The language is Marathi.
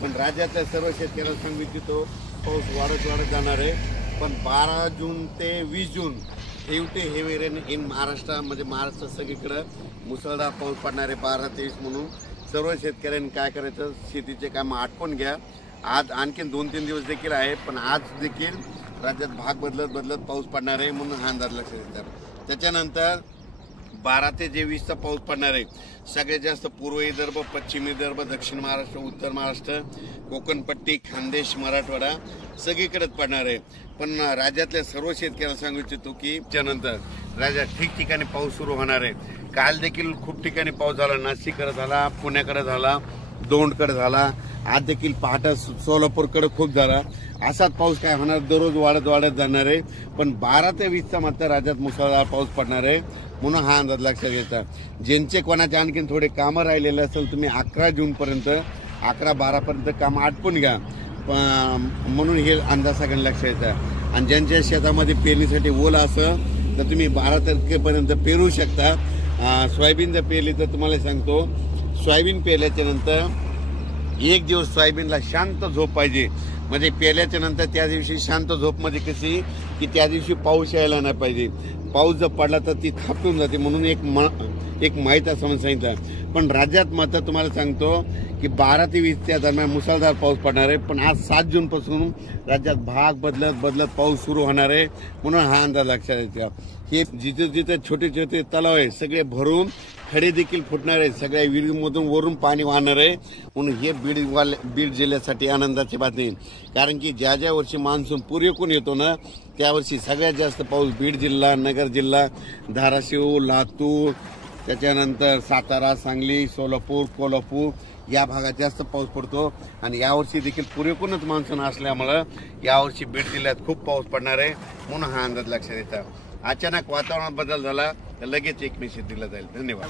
पण राज्यातल्या सर्व शेतकऱ्यांना सांगू इच्छितो पाऊस वाढत जाणार आहे। पण 12 जून ते 20 जून हेवी रेन इन महाराष्ट्र, म्हणजे महाराष्ट्र सगळीकडे मुसळधार पाऊस पडणार आहे 12-23 म्हणून सर्व शेतकऱ्यांनी काय करायचं, शेतीचे काम आटपून घ्या। आज आणखीन 2-3 दिवस देखील आहे, पण आज देखील राज्यात भाग बदलत पाऊस पडणार आहे म्हणून हा अंदाज लक्षात येतात। त्याच्यानंतर 12 ते 20 पाऊस पडणार आहे। सगळ्यात जास्त पूर्व विदर्भ, पश्चिम विदर्भ, दक्षिण महाराष्ट्र, उत्तर महाराष्ट्र, कोकणपट्टी, खानदेश, मराठवाडा सगळीकडेच पडणार आहे। पण राज्यातल्या सर्व शेतकऱ्यांना सांगू इच्छितो की त्यानंतर राज्यात ठिकठिकाणी पाऊस सुरू होणार आहे। काल देखील खूप ठिकाणी पाऊस झाला, नाशिककडे झाला, पुण्याकडे झाला, दौंडकडे झाला, आज देखील पहाटे सोलापूरकडे खूप झाला। असाच पाऊस काय होणार, दररोज वाढत जाणार आहे। पण 12 ते 20 मात्र राज्यात मुसळधार पाऊस पडणार आहे म्हणून हा अंदाज लक्षात घ्यायचा। ज्यांचे कोणाचे आणखीन थोडे कामं राहिलेले असेल तुम्ही 11 जूनपर्यंत 11-12 पर्यंत काम आटपून घ्या म्हणून हे अंदाज सगळ्यांना लक्षात घ्यायचा। आणि ज्यांच्या शेतामध्ये पेरणीसाठी ओल असेल तर तुम्ही 12 तारखेपर्यंत पेरू शकता। सोयाबीन जर पेरली तर तुम्हाला सांगतो, सोयाबीन पेरल्याच्या नंतर 1 दिवस सोयाबीनला शांत झोप पाहिजे। म्हणजे पेरल्याच्या नंतर त्या दिवशी शांत झोप म्हणजे कशी की त्या दिवशी पाऊस यायला नाही पाहिजे। पाऊस जर पडला तर ती थापून जाते म्हणून एक माहीत असं सांगितलं। पण राज्यात मात्र तुम्हाला सांगतो की 12 ते 20 या दरम्यान मुसळधार पाऊस पडणार आहे। पण आज 7 जून पासून राज्यात भाग बदलत पाऊस सुरू होणार आहे म्हणून हा अंदाज लक्षात येतो। हे जिथे छोटे तलाव आहे सगळे भरून खडे देखील फुटणार आहे, सगळ्या विहिरीमधून वरून पाणी वाहणार आहे म्हणून हे बीड जिल्ह्यासाठी आनंदाची बातमी। कारण की ज्या वर्षी मान्सून पूर्वेकडून येतो ना त्या वर्षी सगळ्यात जास्त पाऊस बीड जिल्हा, नगर जिल्हा, धाराशिव, लातूर, त्याच्यानंतर सातारा, सांगली, सोलापूर, कोल्हापूर या भागात जास्त पाऊस पडतो। आणि यावर्षी देखील पूर्वेकडूनच मान्सून असल्यामुळे यावर्षी बीड जिल्ह्यात खूप पाऊस पडणार आहे म्हणून हा अंदाज लक्षात येतात। अचानक वातावरणात बदल झाला तर लगेच एक मेसेज दिला जाईल। धन्यवाद।